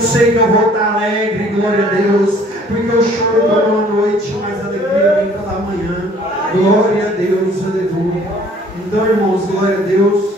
Eu sei que eu vou estar alegre, glória a Deus, porque eu choro por uma noite, mas a alegria vem pela manhã. Glória a Deus, aleluia. Então, irmãos, glória a Deus.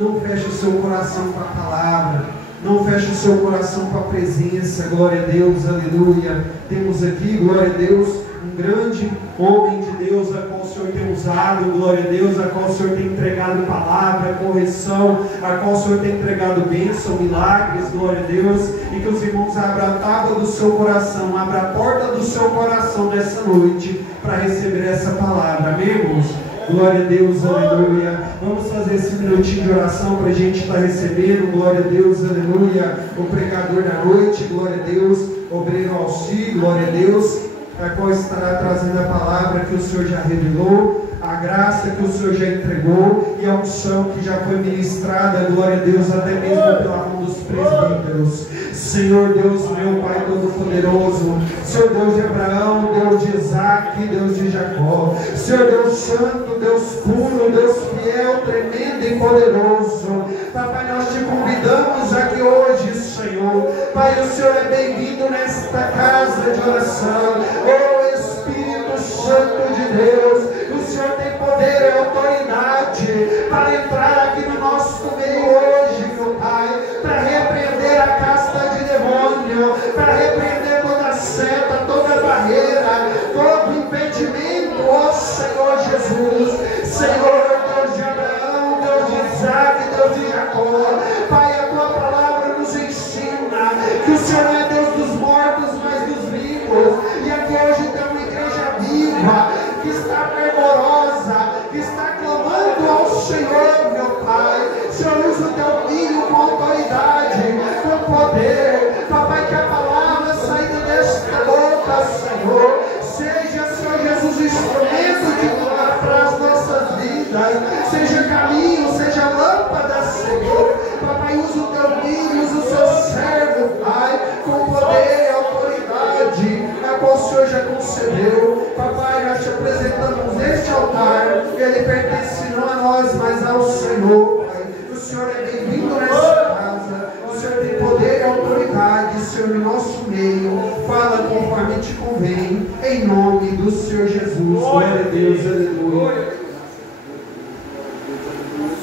Não feche o seu coração com a palavra, não feche o seu coração com a presença, glória a Deus, aleluia. Temos aqui, glória a Deus, um grande homem de Deus, a qual o Senhor tem usado, glória a Deus, a qual o Senhor tem entregado palavra, correção, a qual o Senhor tem entregado bênção, milagres, glória a Deus, e que os irmãos abram a tábua do seu coração, abram a porta do seu coração nessa noite, para receber essa palavra, amém, irmãos? Glória a Deus, aleluia. Vamos fazer esse minutinho de oração para a gente estar recebendo, glória a Deus, aleluia. O pregador da noite, glória a Deus. Obreiro Alci, glória a Deus, a qual estará trazendo a palavra que o Senhor já revelou, a graça que o Senhor já entregou e a unção que já foi ministrada, glória a Deus, até mesmo pela mão dos presbíteros. Senhor Deus, meu Pai Todo-Poderoso, Senhor Deus de Abraão, Deus de Isaac, Deus de Jacó, Senhor Deus Santo, Deus puro, Deus fiel, tremendo e poderoso. Papai, nós te convidamos aqui hoje, Senhor. Pai, o Senhor é bem-vindo nesta casa de oração. Oh Espírito Santo de Deus, o Senhor tem poder e autoridade para entrar aqui no nosso meio hoje, meu Pai, para repreender a casta de demônio, para repreender toda seta, toda barreira, todo impedimento, ó Senhor Jesus, Senhor Deus de Abraão, Deus de Isaac, Deus de Jacó. Pai, a tua palavra nos ensina que o Senhor não é Deus dos mortos, mas dos vivos, e aqui hoje tem uma igreja viva, que está fervorosa, que está clamando ao Senhor, meu Pai. Senhor, usa o teu filho com autoridade, com poder, papai, que a palavra saída desta boca, Senhor, seja, Senhor Jesus, instrumento de glória para as nossas vidas, seja caminho, seja lâmpada, Senhor. Papai, usa o teu filho, usa o seu servo, Pai, com poder e autoridade, a qual o Senhor já concedeu. Papai, nós te apresentamos este altar, ele pertence não a nós, mas ao Senhor, Pai. O Senhor é bem-vindo nessa casa, o Senhor tem poder e autoridade, Senhor, no nosso meio. Fala conforme te convém, em nome do Senhor Jesus. Glória a Deus, aleluia.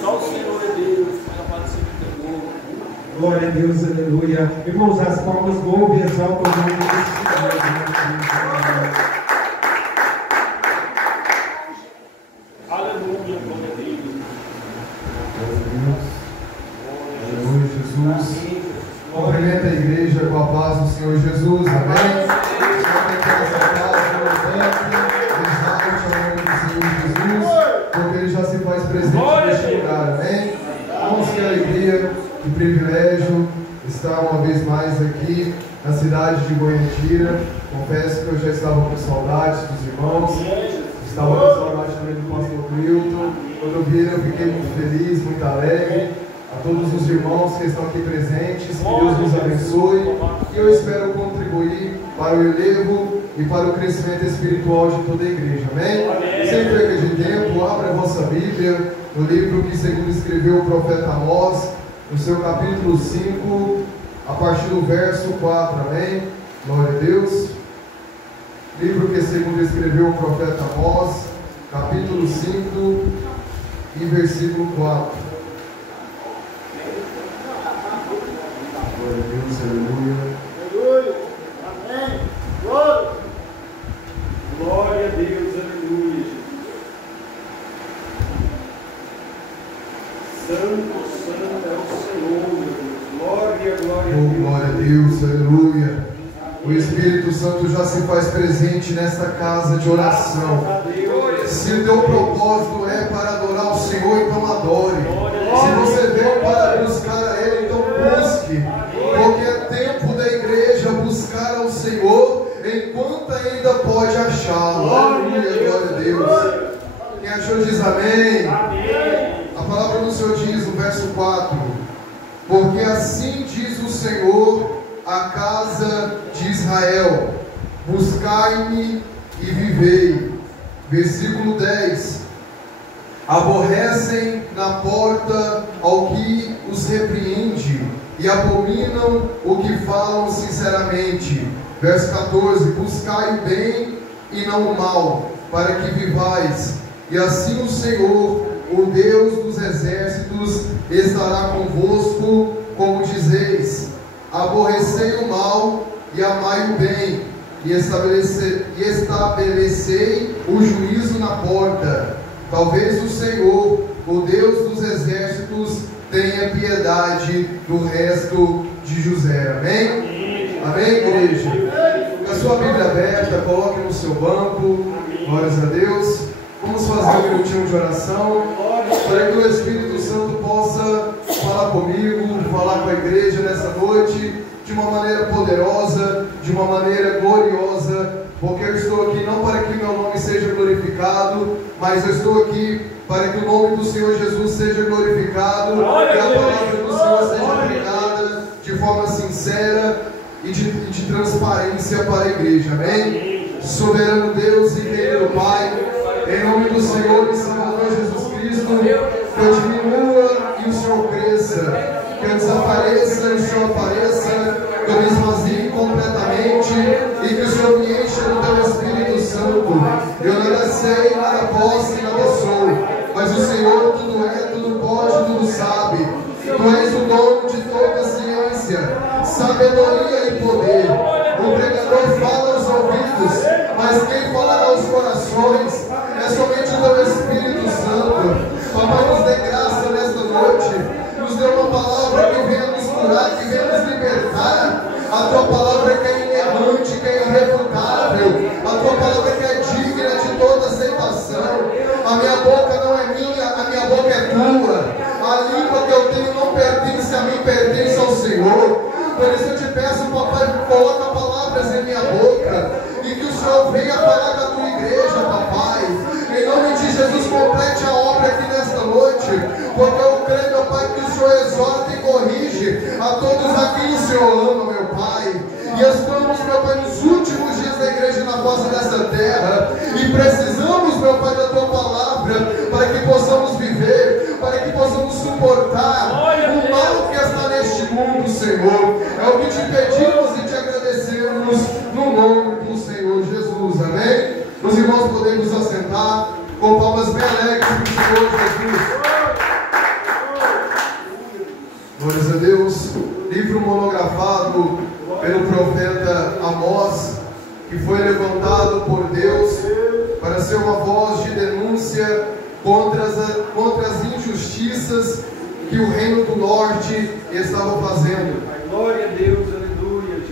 Só o Senhor é Deus, pela parte do Senhor. Glória a Deus, aleluia. Irmãos, as palmas louvam e exaltam o nome do Senhor. Aleluia, glória a Deus. Aleluia, Jesus. Cumprimenta a igreja com a paz do Senhor Jesus, amém? Exalte ao nome do Senhor Jesus, porque Ele já se faz presente neste lugar, amém? Vamos, que alegria e privilégio estar uma vez mais aqui na cidade de Goiânia. Confesso que eu já estava com saudades dos irmãos, estava com saudade também do pastor Crilton. Quando eu vi, eu fiquei muito feliz, muito alegre. A todos os irmãos que estão aqui presentes, que Deus nos abençoe, e eu espero contribuir para o elevo e para o crescimento espiritual de toda a igreja, amém? Sem perda de tempo, abra a vossa Bíblia no livro que segundo escreveu o profeta Amós, no seu capítulo 5, a partir do verso 4, amém? Glória a Deus. Livro que segundo escreveu o profeta Amós, capítulo 5 e versículo 4. Glória a Deus, aleluia. Aleluia, amém. Glória. Glória a Deus, aleluia. Santo, santo é o Senhor, meu Deus. Glória, glória a Deus. Glória a Deus, aleluia. O Espírito Santo já se faz presente nesta casa de oração. Se o teu propósito é para adorar o Senhor, então adore. Se você veio para buscar a Ele, então busque. Porque é tempo da igreja buscar ao Senhor enquanto ainda pode achá-lo. Aleluia, glória a Deus. Quem achou diz amém. A palavra do Senhor diz no verso 4: porque assim diz o Senhor à casa de Israel: buscai-me e vivei. Versículo 10: aborrecem na porta ao que os repreende, e abominam o que falam Verso 14: buscai o bem e não o mal, para que vivais, e assim o Senhor, o Deus dos exércitos, estará convosco, como dizeis. Aborrecei o mal e amai o bem, e estabelecei o juízo na porta. Talvez o Senhor, o Deus dos exércitos, tenha piedade do resto de José. Amém? Amém, igreja? Com a sua Bíblia aberta, coloque no seu banco. Glórias a Deus. Vamos fazer um minutinho de oração, para que o Espírito Santo possa falar comigo, falar com a igreja nessa noite, de uma maneira poderosa, de uma maneira gloriosa, porque eu estou aqui não para que o meu nome seja glorificado, mas eu estou aqui para que o nome do Senhor Jesus seja glorificado, e a palavra do Senhor seja pregada de forma sincera e de transparência para a igreja. Amém? Soberano Deus e querido Pai, em nome do Senhor e Salvador Jesus Cristo, que eu diminua e o Senhor cresça, que eu desapareça e o Senhor apareça, que eu me esvazie completamente e que o Senhor me encha do teu Espírito Santo. Eu nada sei, nada posso e nada sou, mas o Senhor tudo é, tudo pode, tudo sabe. Tu és o dono de toda ciência, sabedoria e poder. O pregador fala aos ouvidos, mas quem falará aos corações é somente o teu Espírito Santo. Papai, nos dê graça nesta noite, nos dê uma palavra que venha nos curar, que venha nos libertar. A tua palavra que é inerrante, que é irrefutável, a tua palavra que é digna de toda aceitação. A minha boca não é minha, a minha boca é tua. A língua que eu tenho não pertence a mim, pertence ao Senhor. Por isso eu te peço, papai, coloca palavras em minha boca e que o Senhor venha falar da tua igreja, papai. Em nome de Jesus, complete a obra aqui nesta noite, porque eu creio, meu Pai, que o Senhor exorta e corrige a todos a quem o Senhor ama, meu Pai. E estamos, meu Pai, nos últimos dias da igreja na face dessa terra, e precisamos, meu Pai, da tua palavra, para que possamos viver, para que possamos suportar o mal que está neste mundo, Senhor. É o que te pedimos e te agradecemos no nome do Senhor Jesus. Amém? Os irmãos podem nos assentar com palmas bem alegres para o Senhor Jesus. Glórias a Deus. Livro monografado pelo profeta Amós, que foi levantado por Deus para ser uma voz de denúncia contra as injustiças que o Reino do Norte estava fazendo. Glória a Deus, aleluia.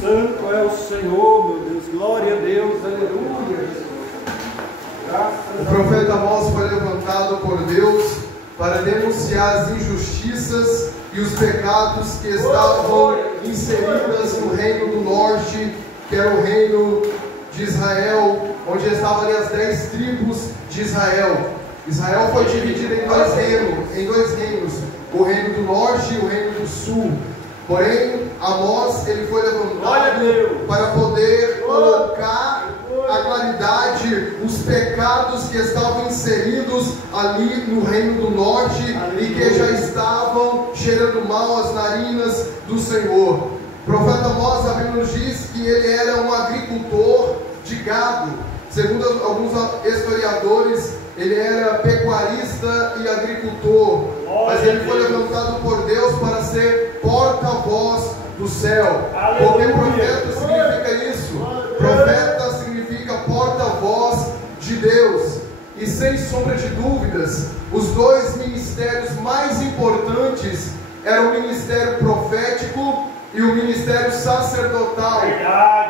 Santo é o Senhor, meu Deus. Glória a Deus, aleluia. O profeta Amós foi levantado por Deus para denunciar as injustiças e os pecados que estavam inseridas no Reino do Norte, que era o reino de Israel, onde estavam ali as 10 tribos de Israel. Israel foi dividido em dois reinos, o reino do norte e o reino do sul. Porém, Amós, ele foi levantado para poder colocar a claridade, os pecados que estavam inseridos ali no reino do norte e que já estavam cheirando mal às narinas do Senhor. O profeta Amós, a Bíblia nos diz que ele era um agricultor de gado. Segundo alguns historiadores, ele era pecuarista e agricultor, mas ele foi levantado por Deus para ser porta-voz do céu. Porque profeta significa isso. Profeta significa porta-voz de Deus. E sem sombra de dúvidas, os dois ministérios mais importantes eram o ministério profético e o ministério sacerdotal.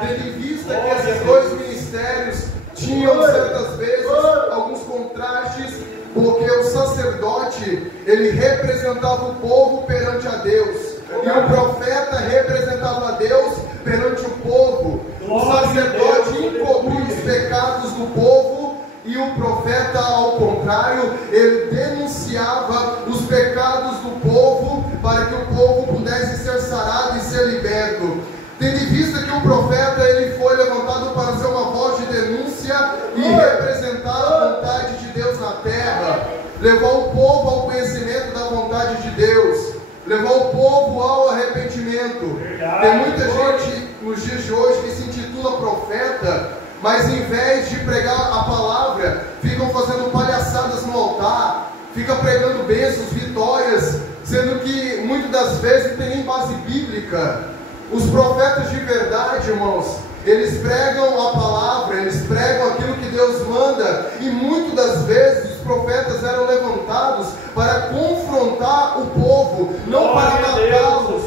Tendo em vista que esses dois ministérios tinham certas vezes alguns contrastes, porque o sacerdote, ele representava o povo perante a Deus, e o profeta representava a Deus perante o povo. O sacerdote encobria os pecados do povo, e o profeta, ao contrário, ele denunciava os pecados do povo, para que o povo pudesse ser sarado e ser liberto. Tendo em vista que o profeta, ele foi levantado para ser uma voz de denúncia e representar a vontade de Deus na terra, levou o povo ao conhecimento da vontade de Deus, levou o povo ao arrependimento. Tem muita gente nos dias de hoje que se intitula profeta, mas em vez de pregar a palavra, ficam fazendo palhaçadas no altar, ficam pregando bênçãos, vitórias, sendo que muitas das vezes não tem nem base bíblica. Os profetas de verdade, irmãos, eles pregam a palavra, eles pregam aquilo que Deus manda, e muitas das vezes os profetas eram levantados para confrontar o povo, não para matá-los,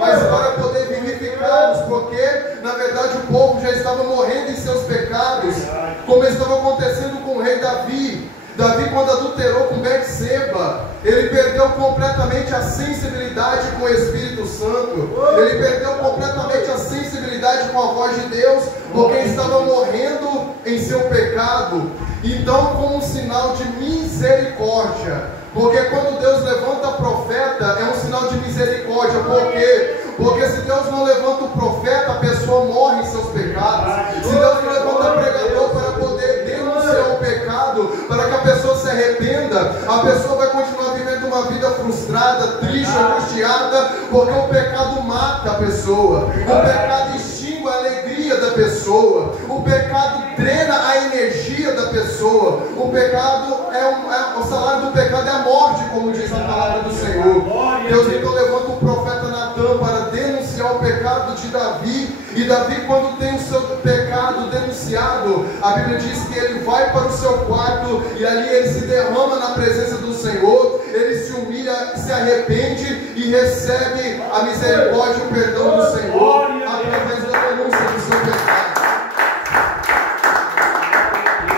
mas para poder vivificá-los, porque na verdade o povo já estava morrendo em seus pecados, como estava acontecendo com o rei Davi. Davi, quando adulterou com Betseba, ele perdeu completamente a sensibilidade com o Espírito Santo, ele perdeu completamente a sensibilidade com a voz de Deus, porque estava morrendo em seu pecado. Então, como um sinal de misericórdia, porque quando Deus levanta profeta, é um sinal de misericórdia. Por quê? Porque se Deus não levanta o profeta, a pessoa morre em seus pecados. Se Deus não levanta o pregador para poder denunciar o pecado, para que a pessoa se arrependa, a pessoa vai continuar vivendo uma vida frustrada, triste, angustiada, porque o pecado mata a pessoa, o pecado extingue a alegria da pessoa, o pecado drena a energia da pessoa, o pecado o salário do pecado é a morte, como diz a palavra do Senhor. Deus então levanta o profeta Natan para denunciar o pecado de Davi, e Davi, quando tem o seu pecado denunciado, a Bíblia diz que ele vai para o seu quarto, e ali ele se derrama na presença do Senhor, ele se humilha, se arrepende e recebe a misericórdia e o perdão do Senhor, através da denúncia do seu pecado.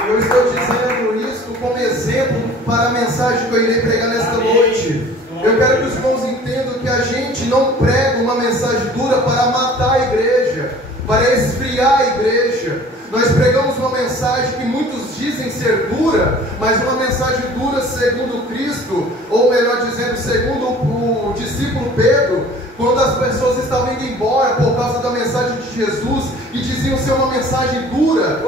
Eu estou dizendo isso como exemplo para a mensagem que eu irei pregar nesta noite. Eu quero que os irmãos entendam que a gente não prega uma mensagem dura para matar a igreja, para esfriar a igreja. Nós pregamos uma mensagem que muitos dizem ser dura, mas uma mensagem dura segundo Cristo, ou melhor dizendo, segundo o discípulo Pedro, quando as pessoas estavam indo embora por causa da mensagem de Jesus, e diziam ser uma mensagem dura,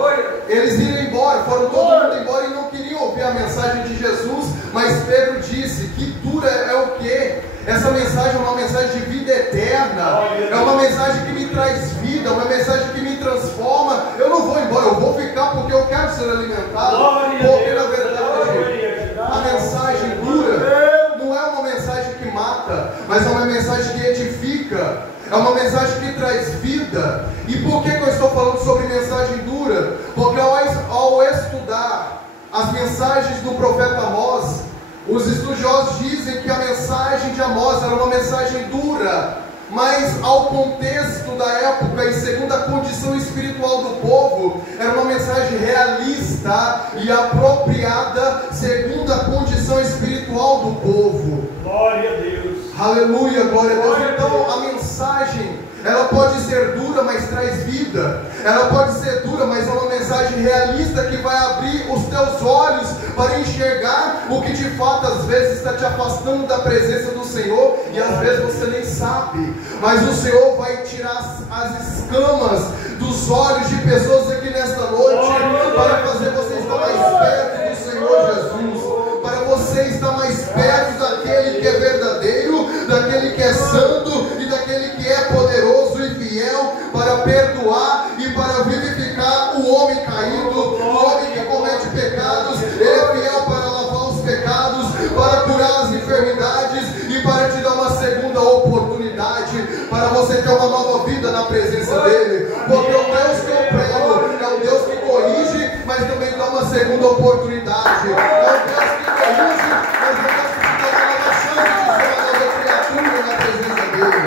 eles iam embora, foram todo mundo embora e não queriam ouvir a mensagem de Jesus, mas Pedro disse, que dura é o quê? Essa mensagem é uma mensagem de vida eterna, é uma mensagem que me traz vida, é uma mensagem que me transforma. Eu não vou embora, eu vou ficar porque eu quero ser alimentado, porque na verdade a mensagem dura não é uma mensagem que mata, mas é uma mensagem que edifica, é uma mensagem que traz vida. E por que eu estou falando sobre mensagem dura? Porque ao estudar as mensagens do profeta Amós, os estudiosos dizem que a mensagem de Amós era uma mensagem dura, mas ao contexto da época e segundo a condição espiritual do povo, era uma mensagem realista e apropriada segundo a condição espiritual do povo. Glória a Deus. Aleluia, glória a Deus. Então a mensagem, ela pode ser dura, mas traz vida. Ela pode ser dura, mas é uma mensagem realista que vai abrir os teus olhos para enxergar o que de fato às vezes está te afastando da presença do Senhor, e às vezes você nem sabe, mas o Senhor vai tirar as escamas dos olhos de pessoas aqui nesta noite, para fazer você estar mais perto do Senhor Jesus, para você estar mais perto daquele que é verdadeiro, daquele que é santo e daquele que é poderoso e fiel para perdoar e para vivificar o homem caído, o homem que comete pecados. Ele é fiel para lavar os pecados, para curar as enfermidades e para te dar uma segunda oportunidade, para você ter uma nova vida na presença dele, porque o Deus que eu prego é o Deus que corrige, mas também dá uma segunda oportunidade, é o Deus que corrige, mas é o Deus que te dá uma nova chance de ser uma nova criatura na presença dele.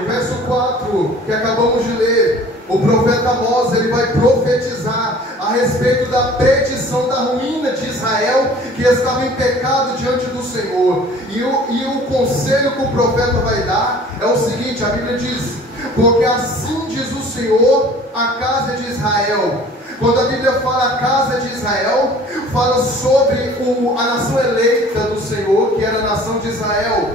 No verso 4 que acabamos de ler, o profeta Amós, ele vai profetizar a respeito da petição da ruína de Israel, que estava em pecado diante do Senhor. E o conselho que o profeta vai dar é o seguinte: a Bíblia diz, porque assim diz o Senhor a casa de Israel. Quando a Bíblia fala a casa de Israel, fala sobre a nação eleita do Senhor, que era a nação de Israel.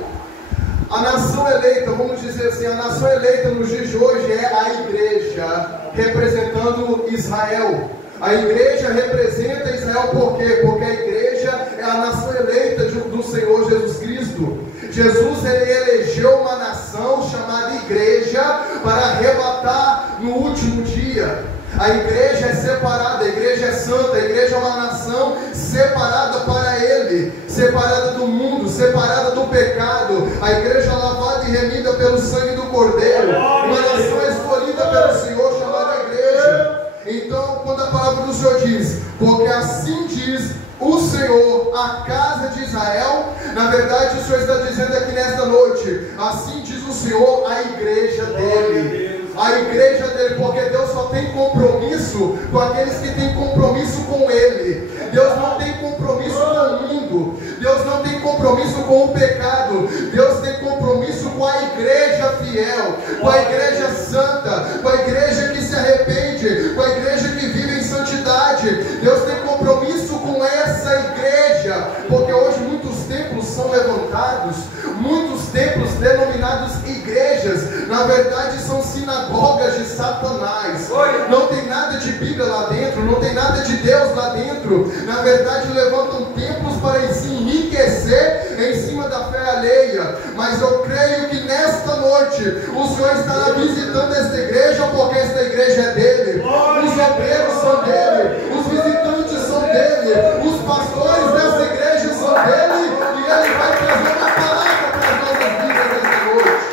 A nação eleita, vamos dizer assim, a nação eleita nos dias de hoje é a igreja, representando Israel. A igreja representa Israel por quê? Porque a igreja é a nação eleita do Senhor Jesus Cristo. Jesus, ele elegeu uma nação chamada igreja para arrebatar no último dia. A igreja é separada, a igreja é santa, a igreja é uma nação separada para Ele, separada do mundo, separada do pecado, a igreja lavada e remida pelo sangue do Cordeiro, uma nação escolhida pelo Senhor chamada igreja. Então, quando a palavra do Senhor diz, porque assim diz o Senhor, a casa de Israel, na verdade o Senhor está dizendo aqui nesta noite, assim diz o Senhor, a igreja dele. A igreja dele, porque Deus só tem compromisso com aqueles que têm compromisso com Ele. Deus não tem compromisso com o mundo, Deus não tem compromisso com o pecado, Deus tem compromisso com a igreja fiel, com a igreja santa, com a igreja que se arrepende, com a igreja que vive em santidade. Deus tem compromisso com essa igreja, porque hoje muitos templos são levantados, muitos templos denominados igrejas, na verdade são sinagogas de Satanás. Não tem nada de Bíblia lá dentro, não tem nada de Deus lá dentro. Na verdade levantam templos para se enriquecer em cima da fé alheia. Mas eu creio que nesta noite o Senhor estará visitando esta igreja, porque esta igreja é dele, os obreiros são dele, os visitantes são dele, os pastores dessa igreja são dele, e ele vai trazer uma palavra para as nossas vidas nesta noite.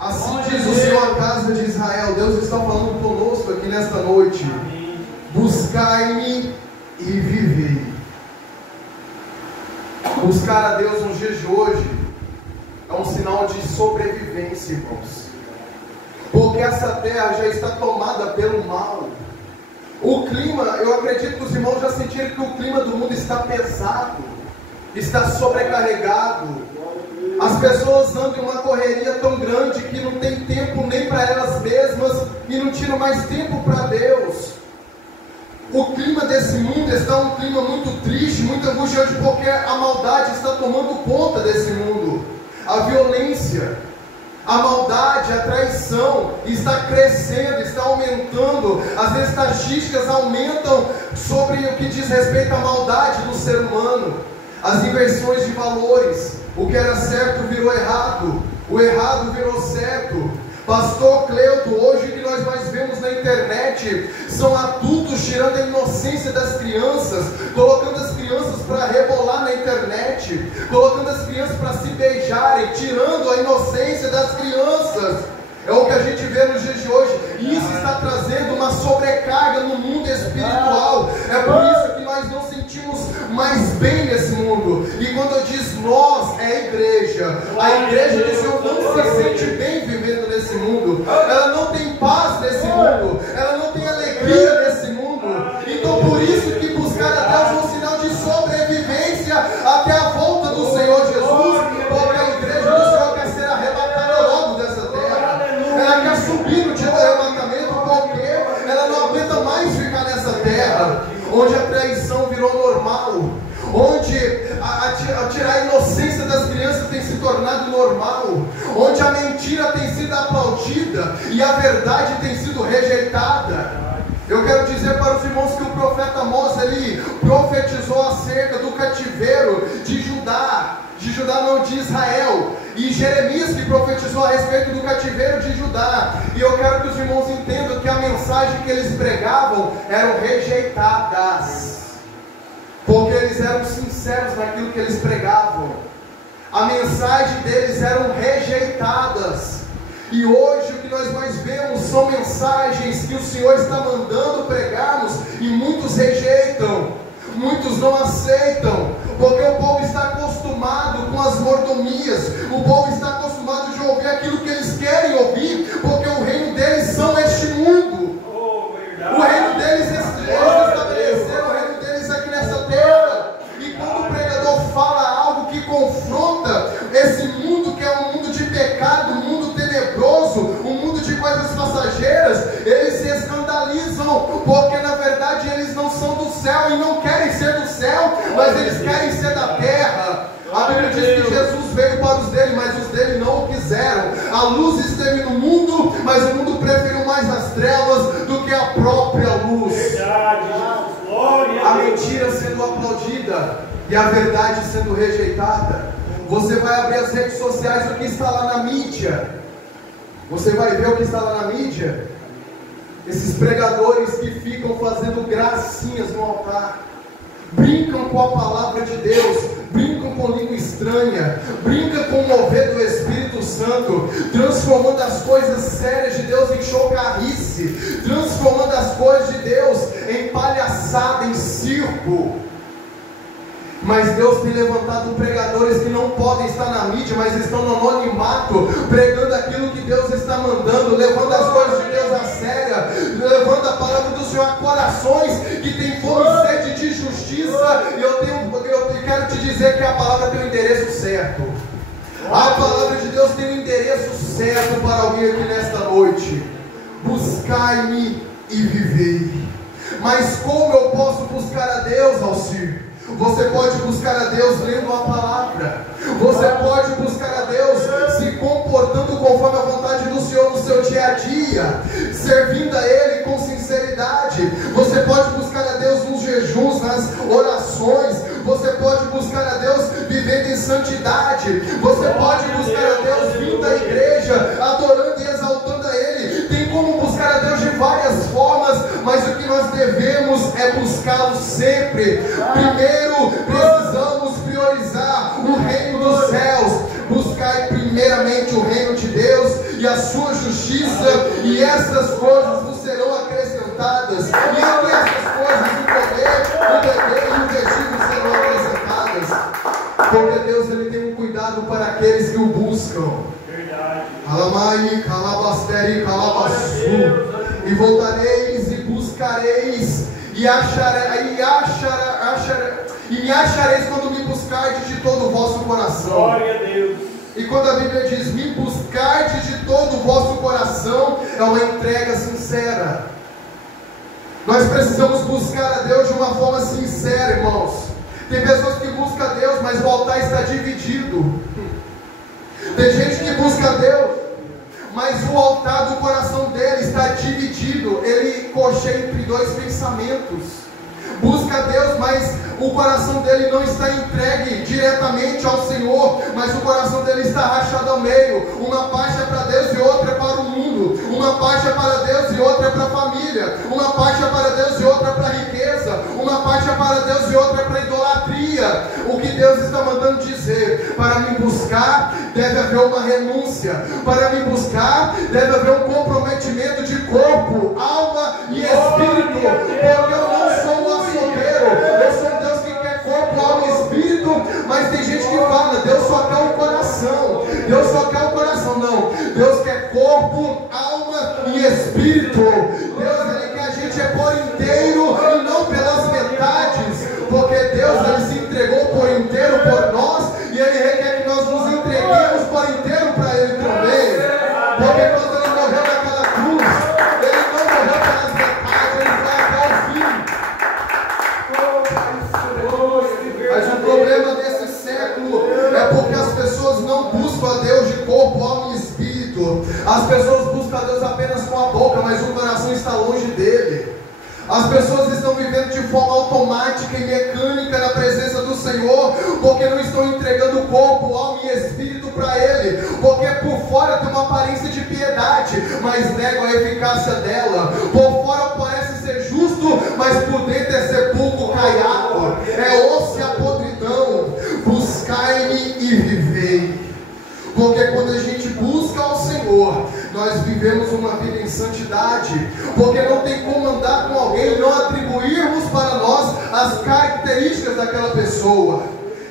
Assim diz o Senhor, a casa de Israel. Deus está falando conosco aqui nesta noite. Buscai-me e vivei. Buscar a Deus nos dias de hoje é um sinal de sobrevivência, irmãos, porque essa terra já está tomada pelo mal. O clima, eu acredito que os irmãos já sentiram que o clima do mundo está pesado, está sobrecarregado. As pessoas andam em uma correria tão grande que não tem tempo nem para elas mesmas e não tiram mais tempo para Deus. O clima desse mundo está um clima muito triste, muito angustiante, porque a maldade está tomando conta desse mundo. A violência, a maldade, a traição está crescendo, está aumentando. As estatísticas aumentam sobre o que diz respeito à maldade do ser humano. As inversões de valores, o que era certo virou errado, o errado virou certo. Pastor Cleuto, hoje o que nós mais vemos na internet são adultos tirando a inocência das crianças, colocando as crianças para rebolar na internet, colocando as crianças para se beijarem, tirando a inocência das crianças. É o que a gente vê nos dias de hoje, e isso está trazendo uma sobrecarga no mundo espiritual. É por isso que nós não sentimos mais bem nesse mundo. E quando eu diz nós, é a igreja do Senhor não se sente bem vivendo nesse mundo, ela não tem paz nesse mundo, ela não tem alegria nesse mundo. Então por isso que buscar a Deus é um sinal de sobrevivência até a volta do Senhor Jesus, porque a igreja do Senhor quer ser arrebatada logo dessa terra. Ela quer subir no dia do arrebatamento, porque ela não aguenta mais ficar nessa terra onde a traição virou normal, onde tirar a inocência das crianças tem se tornado normal, onde a mentira tem sido aplaudida e a verdade tem sido rejeitada. Eu quero dizer para os irmãos que o profeta Amós, ele profetizou acerca do cativeiro de Judá não, de Israel, e Jeremias que profetizou a respeito do cativeiro de Judá. E eu quero que os irmãos entendam que a mensagem que eles pregavam eram rejeitadas, porque eles eram sinceros naquilo que eles pregavam. A mensagem deles eram rejeitadas. E hoje o que nós mais vemos são mensagens que o Senhor está mandando pregarmos e muitos rejeitam, muitos não aceitam, porque o povo está acostumado com as mordomias, o povo está acostumado de ouvir aquilo que eles querem ouvir, porque o reino deles são este mundo. O reino deles, eles estabeleceram o reino deles aqui nessa terra. E quando o pregador fala algo que confronta esse mundo, que é um mundo de pecado, um mundo tenebroso, um mundo de coisas passageiras, eles se escandalizam, porque na verdade eles não são do céu e não querem ser do céu, mas eles querem ser da terra. A Bíblia diz que Jesus veio para os dele, mas os dele não o quiseram. A luz esteve no mundo, mas o mundo preferiu mais as trevas do que a própria luz. A mentira sendo aplaudida e a verdade sendo rejeitada. Você vai abrir as redes sociais, o que está lá na mídia. Você vai ver o que está lá na mídia. Esses pregadores que ficam fazendo gracinhas no altar, brincam com a palavra de Deus, brincam com língua estranha, brincam com o mover do Espírito Santo, transformando as coisas sérias de Deus em chocarrice, transformando as coisas de Deus em palhaçada, em circo. Mas Deus tem levantado pregadores que não podem estar na mídia, mas estão no anonimato, pregando aquilo que Deus está mandando, levando as coisas de Deus a sério, levando a palavra do Senhor a corações que têm fome e sede de justiça. E eu quero te dizer que a palavra tem o endereço certo. A palavra de Deus tem o endereço certo para alguém aqui nesta noite. Buscai-me e vivei. Mas como eu posso buscar a Deus, Alcir? Você pode buscar a Deus lendo a palavra. Você pode buscar a Deus se comportando conforme a vontade do Senhor no seu dia a dia, servindo a Ele com sinceridade. Você pode buscar a Deus nos jejuns, nas orações. Você pode buscar a Deus vivendo em santidade. Você pode buscar a Deus vindo à igreja, adorando e exaltando a Ele. Tem como buscar a Deus de várias formas, mas o que nós devemos é buscá-lo sempre. Primeiro, precisamos priorizar o reino dos céus. Buscai primeiramente o reino de Deus e a sua justiça, e essas coisas vos serão acrescentadas. E entre essas coisas o poder, o dever e o destino serão acrescentadas. Porque Deus, Ele tem um cuidado para aqueles que o buscam. Alamai, calabasteri, calabassu. E voltareis e buscareis e me achareis quando me buscardes de todo o vosso coração. Glória a Deus. E quando a Bíblia diz me buscardes de todo o vosso coração, é uma entrega sincera. Nós precisamos buscar a Deus de uma forma sincera, irmãos. Tem pessoas que buscam a Deus, mas o altar está dividido. Tem gente que busca a Deus, mas o altar do coração dele está dividido. Ele cocheia entre dois pensamentos. Busca a Deus, mas o coração dele não está entregue diretamente ao Senhor, mas o coração dele está rachado ao meio. Uma parte é para Deus e outra é para o mundo. Uma parte é para Deus e outra é para a família. Uma parte é para Deus e outra é para a riqueza. Uma parte é para Deus e outra é para a idolatria. O que Deus está mandando dizer: para me buscar deve haver uma renúncia. Para me buscar deve haver um comprometimento de corpo, alma e espírito. Porque eu não sou um açougueiro, eu sou um Deus que quer corpo, alma e espírito. Mas tem gente que fala: Deus só quer o coração, Deus só quer o coração. Não, Deus quer corpo, alma e espírito. Deus, Ele quer a gente por inteiro e não pelas metades, porque Deus, Ele se entregou por inteiro por nós, e Ele requer que nós nos entreguemos por inteiro para Ele também. Porque quando Ele morreu naquela cruz, Ele não morreu pelas metades, Ele foi até o fim. Mas o problema desse século é porque as pessoas não buscam a Deus de corpo, alma e espírito. As pessoas buscam a Deus apenas com a boca, mas o coração está longe dele. As pessoas estão vivendo de forma automática e mecânica na presença do Senhor, porque não estão entregando corpo, alma e espírito para Ele. Porque por fora tem uma aparência de piedade, mas negam a eficácia dela. Por fora parece ser justo, mas por dentro é sepulcro caiado, é osso e a podridão. Buscai-me e vivei. Porque quando a gente busca ao Senhor, nós vivemos uma vida em santidade. Porque não tem como andar com alguém e não atribuirmos para nós as características daquela pessoa.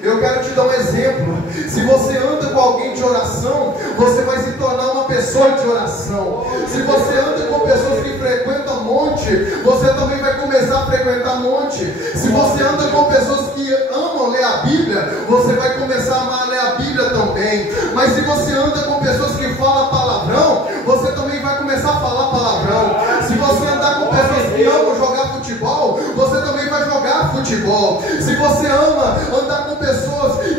Eu quero te dar um exemplo. Se você anda com alguém de oração, você vai se tornar uma pessoa de oração. Se você anda com pessoas que frequentam monte, você também vai começar a frequentar monte. Se você anda com pessoas que amam ler a Bíblia, você vai começar a amar ler a Bíblia também. Mas se você anda com pessoas que falam palavrão, você também vai começar a falar palavrão. Se você andar com pessoas que amam jogar futebol, você também vai jogar futebol. Se você ama andar com pessoas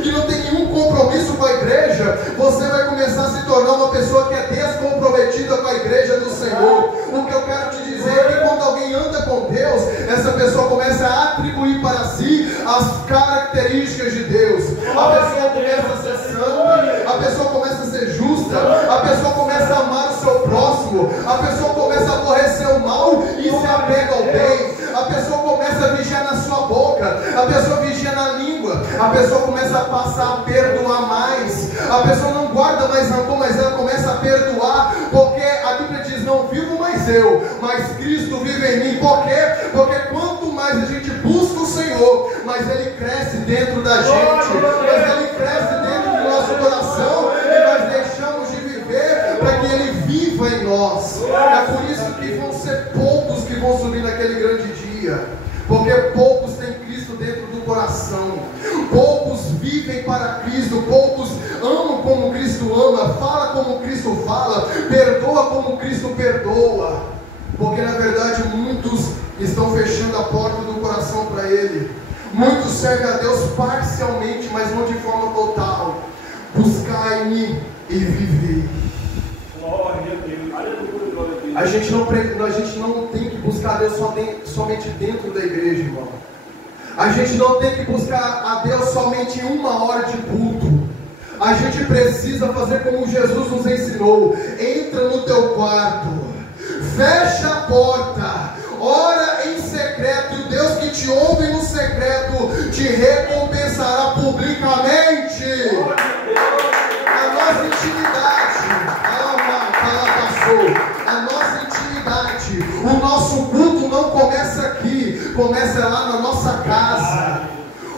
que não tem nenhum compromisso com a igreja, você vai começar a se tornar uma pessoa que é descomprometida com a igreja do Senhor. O que eu quero te dizer é que quando alguém anda com Deus, essa pessoa começa a atribuir para si as características guarda, mas ela começa a perdoar, porque a Bíblia diz: não vivo mais eu, mas Cristo vive em mim. Por quê? Porque quanto mais a gente busca o Senhor, mais Ele cresce dentro da gente, mais Ele cresce dentro do nosso coração, e nós deixamos de viver para que Ele viva em nós. É por isso que vão ser poucos que vão subir naquele grande dia, porque poucos têm Cristo dentro do coração, poucos vivem para Cristo, poucos amam como Cristo ama, fala como Cristo fala, perdoa como Cristo perdoa, porque na verdade muitos estão fechando a porta do coração para Ele. Muitos servem a Deus parcialmente, mas não de forma total. Buscai-me e vivei. A gente não tem que buscar a Deus somente dentro da igreja, irmão. A gente não tem que buscar a Deus somente em 1 hora de culto. A gente precisa fazer como Jesus nos ensinou: entra no teu quarto, fecha a porta, ora em secreto, e o Deus que te ouve no secreto te recompensará publicamente. A nossa intimidade, o nosso culto não começa aqui, começa lá na nossa casa.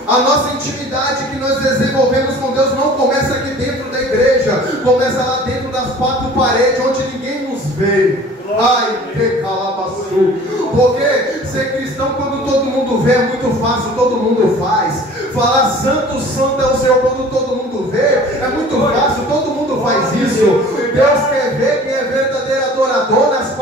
A nossa intimidade que nós desenvolvemos com Deus não começa aqui dentro da igreja, começa lá dentro das 4 paredes, onde ninguém nos vê. Ai, que calabaçu. Porque ser cristão, quando todo mundo vê, é muito fácil, todo mundo faz. Falar santo, santo é o Senhor, quando todo mundo vê, é muito fácil, todo mundo faz isso. Deus quer ver quem é verdadeiro adorador nas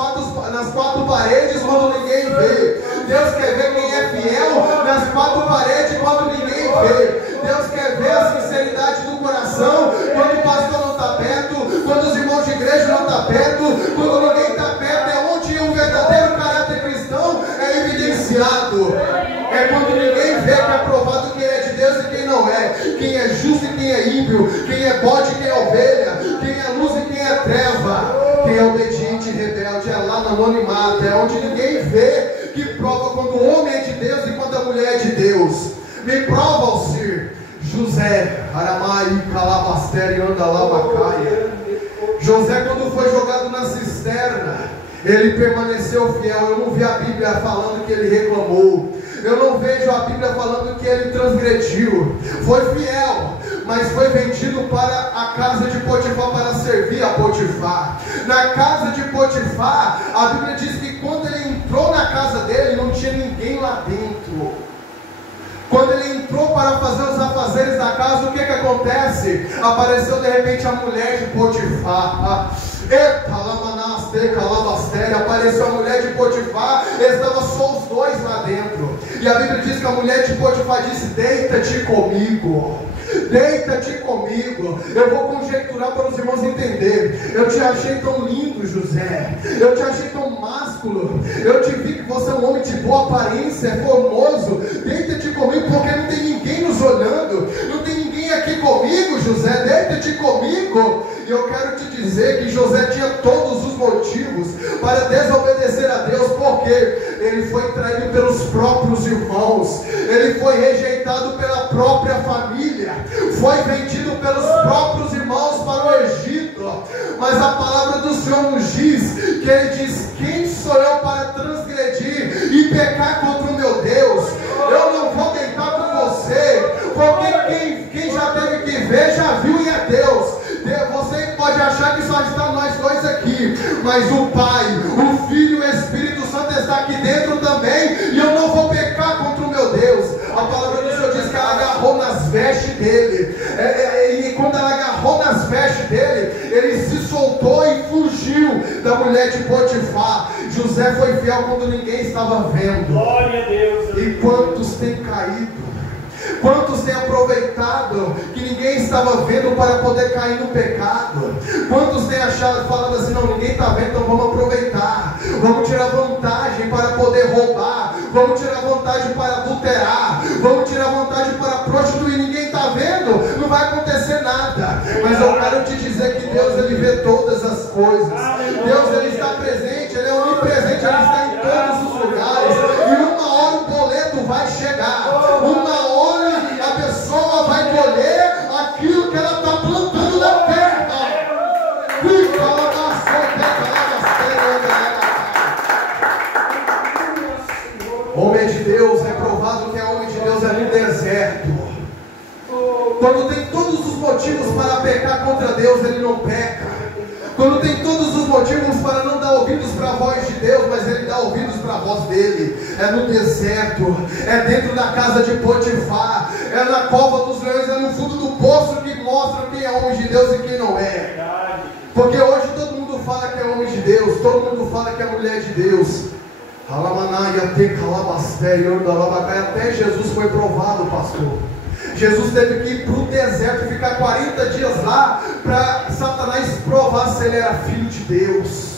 quatro paredes, quando ninguém vê. Deus quer ver quem é fiel nas 4 paredes, quando ninguém vê. Deus quer ver a sinceridade do coração, quando o pastor não está perto, quando os irmãos de igreja não estão perto, quando ninguém está perto. É onde o verdadeiro caráter cristão é evidenciado. É quando ninguém vê que é provado quem é de Deus e quem não é, quem é justo e quem é ímpio, quem é bode e quem é ovelha, quem é luz e quem é treva, quem é obediente e rebelde. É lá no anonimato, é onde ninguém vê, que prova quando o homem é de Deus e quando a mulher é de Deus. Me prova, Alcir. José, Aramai, Calabastere, Andalabacaia. José, quando foi jogado na cisterna, ele permaneceu fiel. Eu não vi a Bíblia falando que ele reclamou. Eu não vejo a Bíblia falando que ele transgrediu. Foi fiel, mas foi vendido para a casa de Potifar para servir a Potifar. Na casa de Potifar, a Bíblia diz que quando ele entrou na casa dele, não tinha ninguém lá dentro. Quando ele entrou para fazer os afazeres da casa, o que acontece? Apareceu de repente a mulher de Potifar. Apareceu a mulher de Potifar, estavam só os dois lá dentro. E a Bíblia diz que a mulher de Potifar disse: deita-te comigo. Deita-te comigo. Eu vou conjecturar para os irmãos entenderem. Eu te achei tão lindo, José. Eu te achei tão másculo. Eu te vi que você é um homem de boa aparência, é formoso. Deita-te comigo, porque não tem ninguém nos olhando. Não tem ninguém aqui comigo, José. Deita-te comigo. E eu quero te dizer que José tinha todos os motivos para desobedecer a Deus, porque ele foi traído pelos próprios irmãos, ele foi rejeitado pela própria família, foi vendido pelos próprios irmãos para o Egito. Mas a palavra do Senhor nos diz que ele diz: quem sou eu para transgredir e pecar contra o meu Deus? Eu não vou deitar com você, porque quem já teve que ver já viu e é Deus. Você pode achar que só está nós dois aqui, mas o Pai, o Filho e o Espírito Santo está aqui dentro também, e eu não vou pecar contra o meu Deus. A palavra do Senhor diz que ela agarrou nas vestes dele, e quando ela agarrou nas vestes dele, ele se soltou e fugiu da mulher de Potifar. José foi fiel quando ninguém estava vendo. Glória a Deus. E quantos têm caído? Quantos têm aproveitado que ninguém estava vendo para poder cair no pecado? Quantos têm achado, falando assim: não, ninguém está vendo, então vamos aproveitar, vamos tirar vantagem para poder roubar, vamos tirar vantagem para adulterar, vamos tirar vantagem para prostituir, ninguém está vendo, não vai acontecer nada. Mas eu quero te dizer que Deus, ele vê todas as coisas. Deus, ele está presente, ele é onipresente, ele está em todos os lugares. E uma hora o boleto vai chegar, uma hora a pessoa vai colher aquilo que ela está plantando na terra. Quando tem todos os motivos para pecar contra Deus, ele não peca. Quando tem todos os motivos para não dar ouvidos para a voz de Deus, mas ele dá ouvidos para a voz dele. É no deserto, é dentro da casa de Potifar, é na cova dos leões, é no fundo do poço que mostra quem é homem de Deus e quem não é. Porque hoje todo mundo fala que é homem de Deus, todo mundo fala que é mulher de Deus. Até Jesus foi provado, pastor. Jesus teve que ir para o deserto e ficar 40 dias lá para Satanás provar se ele era filho de Deus.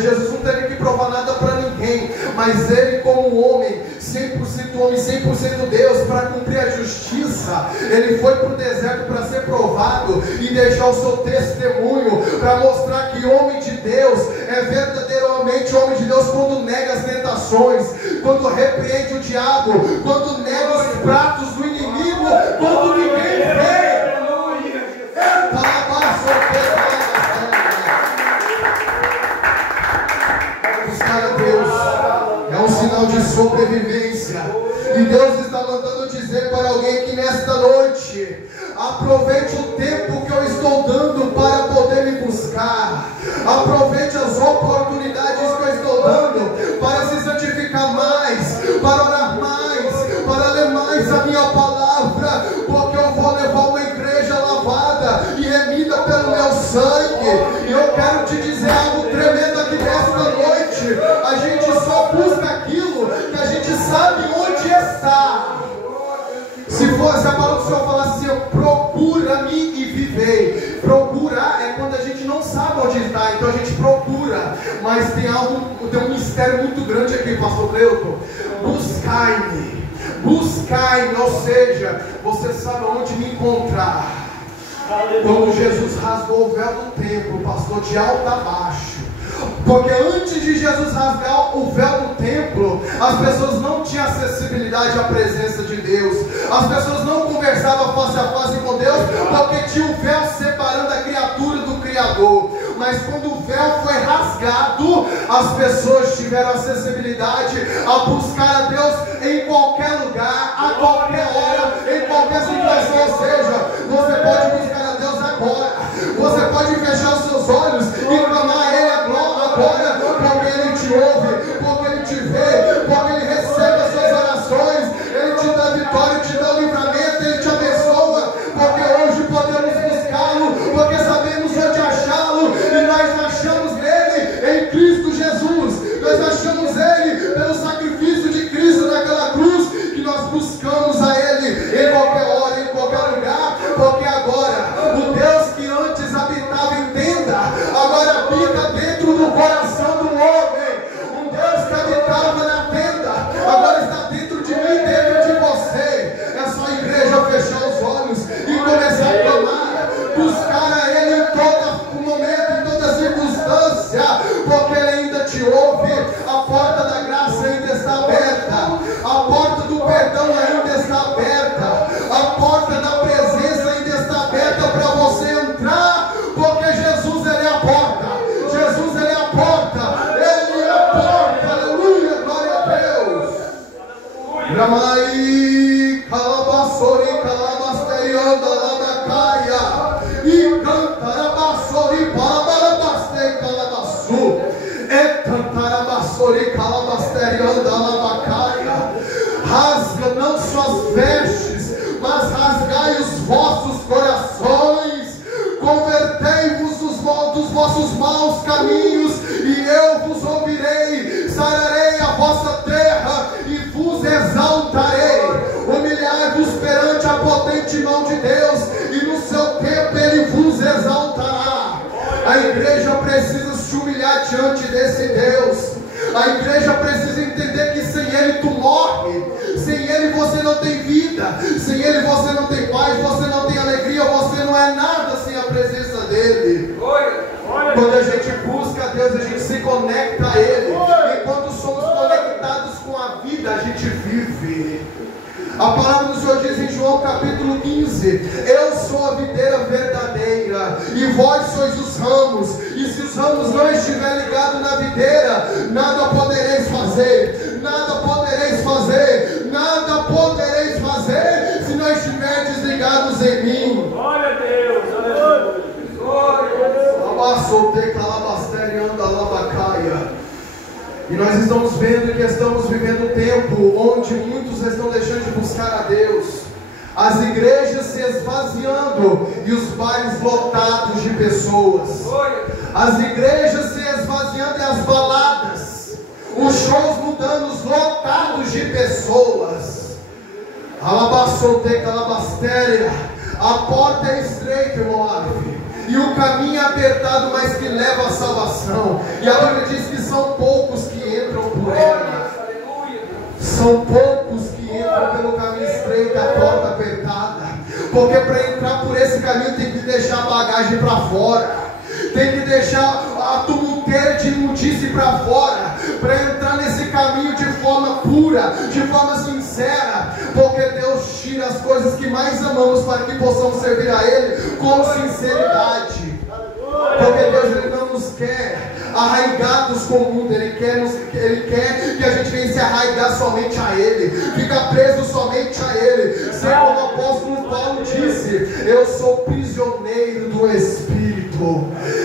Jesus não teve que provar nada para ninguém, mas ele, como homem, 100% homem, 100% Deus, para cumprir a justiça, ele foi para o deserto para ser provado e deixar o seu testemunho, para mostrar que homem de Deus é verdadeiramente homem de Deus quando nega as tentações, quando repreende o diabo, quando nega os pratos do inimigo, quando ninguém vê. Sinal de sobrevivência. E Deus está mandando dizer para alguém que nesta noite, aproveite o tempo que eu estou dando para poder me buscar. Aproveite as oportunidades que eu estou dando para se santificar mais, para orar mais, para ler mais a minha palavra, porque eu vou levar uma igreja lavada e remida pelo meu sangue. E eu quero te dizer algo tremendo aqui nesta noite. A gente só busca aquilo que a gente sabe onde está. Se fosse a palavra do Senhor falasse assim, procura-me e vivei. Procurar é quando a gente não sabe onde está, então a gente procura. Mas tem um mistério muito grande aqui, pastor Cleuton. Buscai-me, ou seja, você sabe onde me encontrar. Quando Jesus rasgou o véu do templo, pastor, de alto a baixo. Porque antes de Jesus rasgar o véu do templo, as pessoas não tinham acessibilidade à presença de Deus. As pessoas não conversavam face a face com Deus, porque tinha um véu separando a criatura do Criador. Mas quando o véu foi rasgado, as pessoas tiveram acessibilidade a buscar a Deus em qualquer lugar, a qualquer hora, em qualquer situação. Ou seja, você pode buscar a Deus agora. Você pode fechar os seus olhos e clamar a Ele agora, porque Ele te ouve, porque Ele te vê, porque Ele recebe as suas orações, Ele te dá vitória, te dá livramento, Ele te abençoa, porque hoje podemos buscá-lo, porque sabemos onde achá-lo, e nós achamos nele em Cristo Jesus. Nós achamos Ele pelo sacrifício de Cristo naquela cruz, que nós buscamos a Ele em qualquer hora, em qualquer lugar, porque agora o Deus que antes habitava em tenda, agora habita dentro do coração do homem. Um Deus que habitava na tenda, agora está dentro de mim, dentro de você. É só a igreja fechar os olhos e começar a clamar, buscar a Ele em todo momento, em toda circunstância, porque Ele ainda te ouve. A porta da graça ainda está aberta, a porta do perdão ainda está aberta, a porta da presença ainda está aberta para você entrar, porque Jesus, Ele é a porta. Jesus, Ele é a porta. Ele é a porta. Aleluia, glória a Deus. Ramai, calabassori, calabasterianda, labacaia, e cantarabassori, palabastei, calabassu, e cantarabassori, calabasterianda, labacaia. Rasga não suas vestes, mas rasgai os vossos corações. Convertei-vos dos vossos maus caminhos, e eu vos ouvirei. Sararei a vossa terra e vos exaltarei. Humilhai-vos perante a potente mão de Deus, e no seu tempo Ele vos exaltará. A igreja precisa se humilhar diante desse Deus. A igreja precisa entender que sem Ele tu morre, sem Ele você não tem vida, sem Ele você não tem paz, você não tem alegria, você não é nada sem a presença dEle. Quando a gente busca a Deus, a gente se conecta a Ele, e quando somos conectados com a vida, a gente vive. A palavra do Senhor diz em João capítulo 15: eu sou a videira verdadeira, e vós sois os ramos, e se os ramos não estiverem ligados na videira, nada podereis fazer, nada podereis fazer, nada assentados em mim. Glória a Deus, aleluia. Glória a Deus. E nós estamos vendo que estamos vivendo um tempo onde muitos estão deixando de buscar a Deus. As igrejas se esvaziando e os bares lotados de pessoas. As igrejas se esvaziando e as baladas, os shows mudando, lotados de pessoas. Alabassoteca, alabastéria. A porta é estreita, irmão Árvore, e o caminho é apertado, mas que leva à salvação. E a Bíblia diz que são poucos que entram por ela. São poucos que entram pelo caminho estreito, a porta apertada. Porque para entrar por esse caminho tem que deixar a bagagem para fora. Tem que deixar a tumulteira de imundície para fora, para entrar nesse caminho de forma pura, de forma sincera, porque Deus tira as coisas que mais amamos para que possamos servir a Ele com sinceridade. Porque Deus Ele não nos quer arraigados com o mundo, Ele quer que a gente venha se arraigar somente a Ele, ficar preso somente a Ele. Ser como o apóstolo Paulo disse: eu sou prisioneiro do Espírito.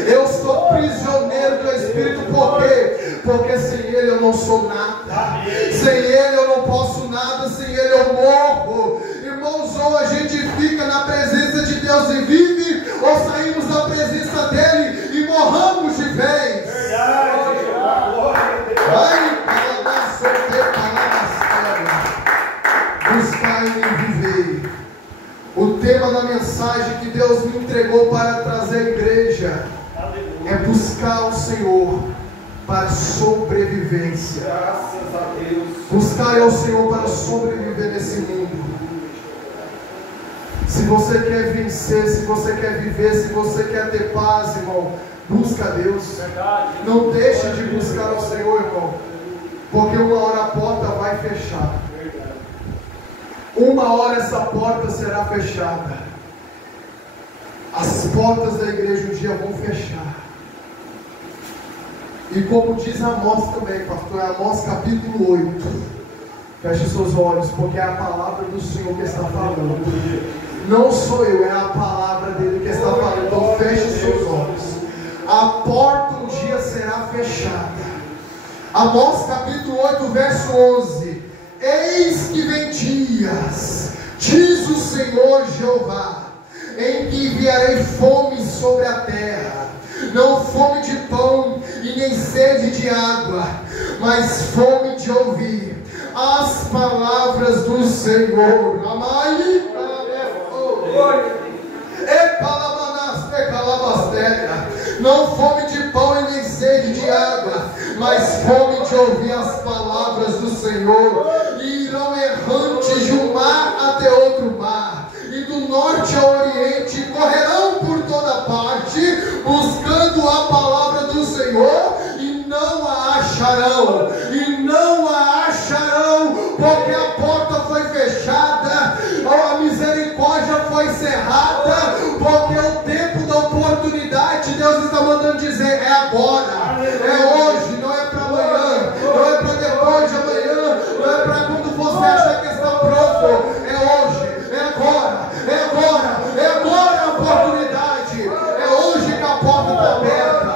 Eu sou prisioneiro do Espírito. Por quê? Porque sem Ele eu não sou nada. Sem Ele eu não posso nada. Sem Ele eu morro. Irmãos, ou a gente fica na presença de Deus e vive, ou saímos da presença dEle e morramos de vez. Buscar e viver. O tema da mensagem que Deus me entregou para trazer à igreja é buscar o Senhor para sobrevivência. Graças a Deus. Buscar ao Senhor para sobreviver nesse mundo. Se você quer vencer, se você quer viver, se você quer ter paz, irmão, busca a Deus. Não deixe de buscar ao Senhor, irmão, porque uma hora a porta vai fechar. Uma hora essa porta será fechada. As portas da igreja um dia vão fechar. E como diz Amós também, pastor, Amós capítulo 8. Feche seus olhos, porque é a palavra do Senhor que está falando. Não sou eu, é a palavra dele que está falando. Então feche seus olhos. A porta um dia será fechada. Amós capítulo 8, verso 11. Eis que vem dias, diz o Senhor Jeová, em que enviarei fome sobre a terra, não fome de pão e nem sede de água, mas fome de ouvir as palavras do Senhor. Amai, não fome de pão e nem sede de água, mas fome de ouvir as palavras do Senhor. E irão errantes de um mar até outro mar, e do norte ao oriente, correrão por toda parte, buscando a palavra do Senhor, e não a acharão, porque a porta foi fechada, a misericórdia foi cerrada, porque o tempo da oportunidade, Deus está mandando dizer, é agora, é hoje, não é para amanhã, não é para depois de amanhã, não é para quando você achar que está pronto, é hoje, é agora, a oportunidade, é hoje que a porta está aberta.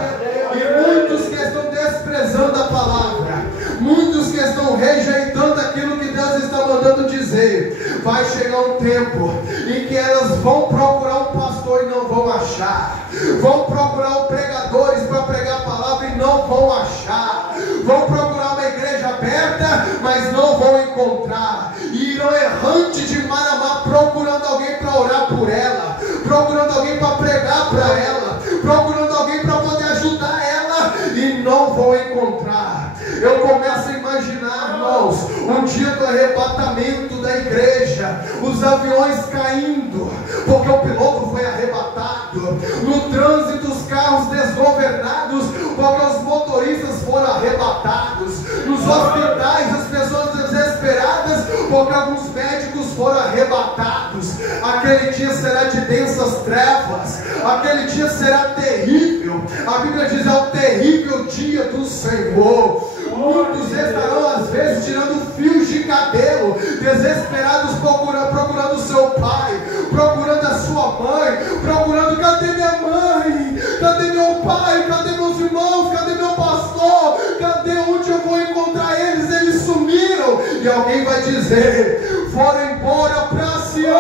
E muitos que estão desprezando a palavra, muitos que estão rejeitando aquilo que Deus está mandando dizer, vai chegar um tempo em que elas vão procurar um pastor e não vão achar, vão procurar pregadores para pregar a palavra e não vão achar, vão procurar uma igreja aberta, mas não vão encontrar, e irão errante de mar a mar procurando alguém para orar por ela, procurando alguém para pregar para ela, procurando alguém para poder ajudar ela, e não vão encontrar. Eu começo a imaginar, irmãos, um dia do arrebatamento da igreja, os aviões caindo, porque o piloto foi arrebatado, no trânsito os carros desgovernados, porque os motoristas foram arrebatados, nos hospitais as pessoas desesperadas, porque alguns médicos foram arrebatados. Aquele dia será de densas trevas, aquele dia será terrível. A Bíblia diz, é o terrível dia do Senhor. Muitos estarão às vezes tirando fios de cabelo, desesperados procurando seu pai, procurando a sua mãe, procurando: cadê minha mãe? Cadê meu pai? Cadê meus irmãos? Cadê meu pastor? Cadê onde eu vou encontrar eles? Eles sumiram. E alguém vai dizer: foram embora para Sião,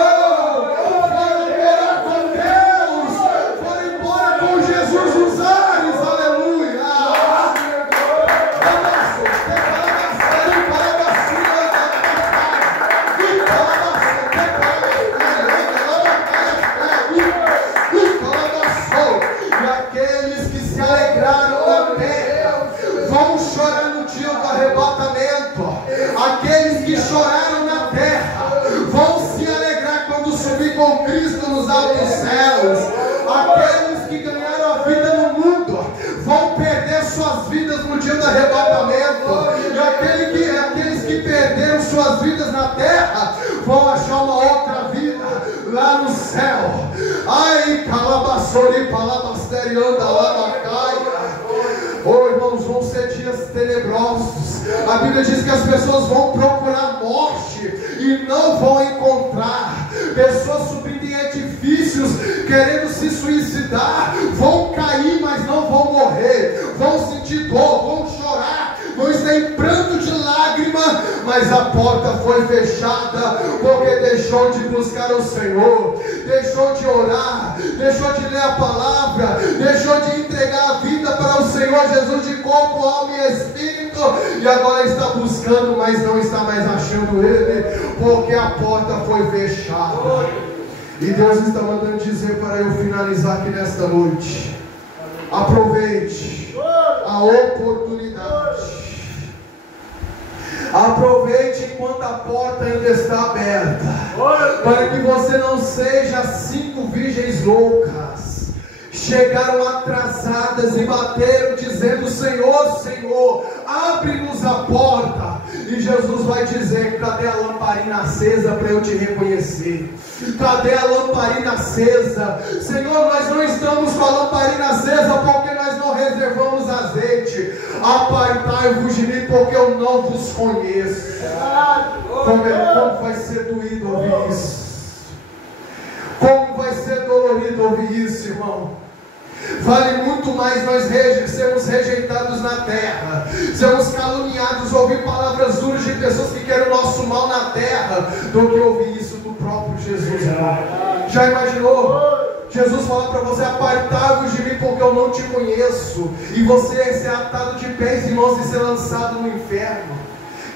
foram embora com Deus, foram embora com Jesus nos ares. Aleluia. E aqueles que se alegraram na terra vão chorar no dia do arrebatamento. Aqueles que choraram na terra vão se alegrar quando subir com Cristo nos altos céus. Aqueles que ganharam a vida no mundo vão perder suas vidas no dia do arrebatamento. E aqueles que perderam suas vidas na terra vão achar uma outra vida lá no céu. Ai, calabaçori, palabasterianda, labacaia. Oh, irmãos, vão ser dias tenebrosos. A Bíblia diz que as pessoas vão procurar morte e não vão encontrar. Pessoas subindo em edifícios querendo se suicidar, vão cair, mas não vão morrer. Vão sentir dor, vão chorar, vão estar em pranto de lágrima, mas a porta foi fechada, porque deixou de buscar o Senhor, deixou de orar, deixou de ler a palavra, deixou de entregar a vida para o Senhor Jesus de corpo, alma e espírito, e agora está buscando, mas não está mais achando Ele, porque a porta foi fechada. E Deus está mandando dizer para eu finalizar aqui nesta noite: aproveite a oportunidade. Aproveite enquanto a porta ainda está aberta, para que você não seja 5 virgens loucas, chegaram atrasadas e bateram dizendo: Senhor, Senhor, abre-nos a porta. E Jesus vai dizer: cadê a lamparina acesa para eu te reconhecer? Cadê a lamparina acesa? Senhor, nós não estamos com a lamparina acesa porque nós não reservamos azeite. Apartai-vos de mim, porque eu não vos conheço. Como vai ser doído ouvir isso? Como vai ser dolorido ouvir isso, irmão? Vale muito mais nós sermos rejeitados na terra, sermos caluniados, ouvir palavras duras de pessoas que querem o nosso mal na terra, do que ouvir isso do próprio Jesus, irmão. Já imaginou? Jesus fala para você: apartai-vos de mim, porque eu não te conheço. E você ser atado de pés e mãos e ser lançado no inferno.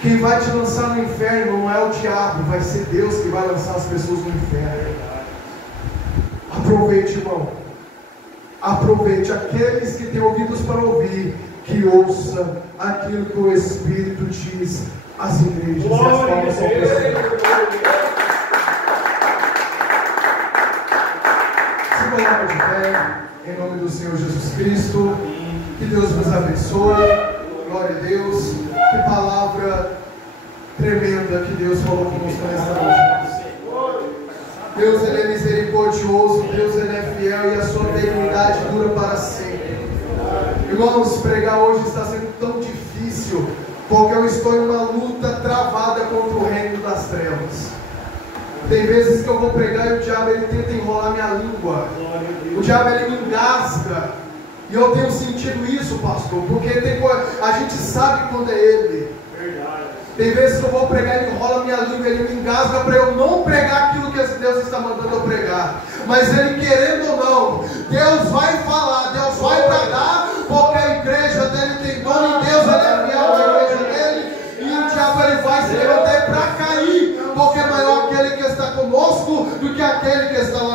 Quem vai te lançar no inferno não é o diabo, vai ser Deus que vai lançar as pessoas no inferno. Aproveite, irmão. Aproveite. Aqueles que têm ouvidos para ouvir, que ouça aquilo que o Espírito diz às igrejas. E as palmas são possíveis. Se coloque de pé, em nome do Senhor Jesus Cristo. Que Deus nos abençoe. Glória a Deus. Que palavra tremenda que Deus falou conosco nesta noite. Deus, Ele é misericordioso, Deus, Ele é fiel, e a sua benignidade dura para sempre. Irmãos, pregar hoje está sendo tão difícil, porque eu estou em uma luta travada contra o reino das trevas. Tem vezes que eu vou pregar e o diabo ele tenta enrolar minha língua. O diabo ele me engasga. E eu tenho sentido isso, pastor, porque a gente sabe quando é ele. Tem vezes que eu vou pregar, ele enrola minha língua, ele me engasga para eu não pregar aquilo que Deus está mandando eu pregar. Mas ele, querendo ou não, Deus vai falar, Deus vai pregar, porque a igreja dele tem dono e Deus ele é fiel à igreja dele. E o diabo ele vai se levantar para cair, porque é maior aquele que está conosco do que aquele que está lá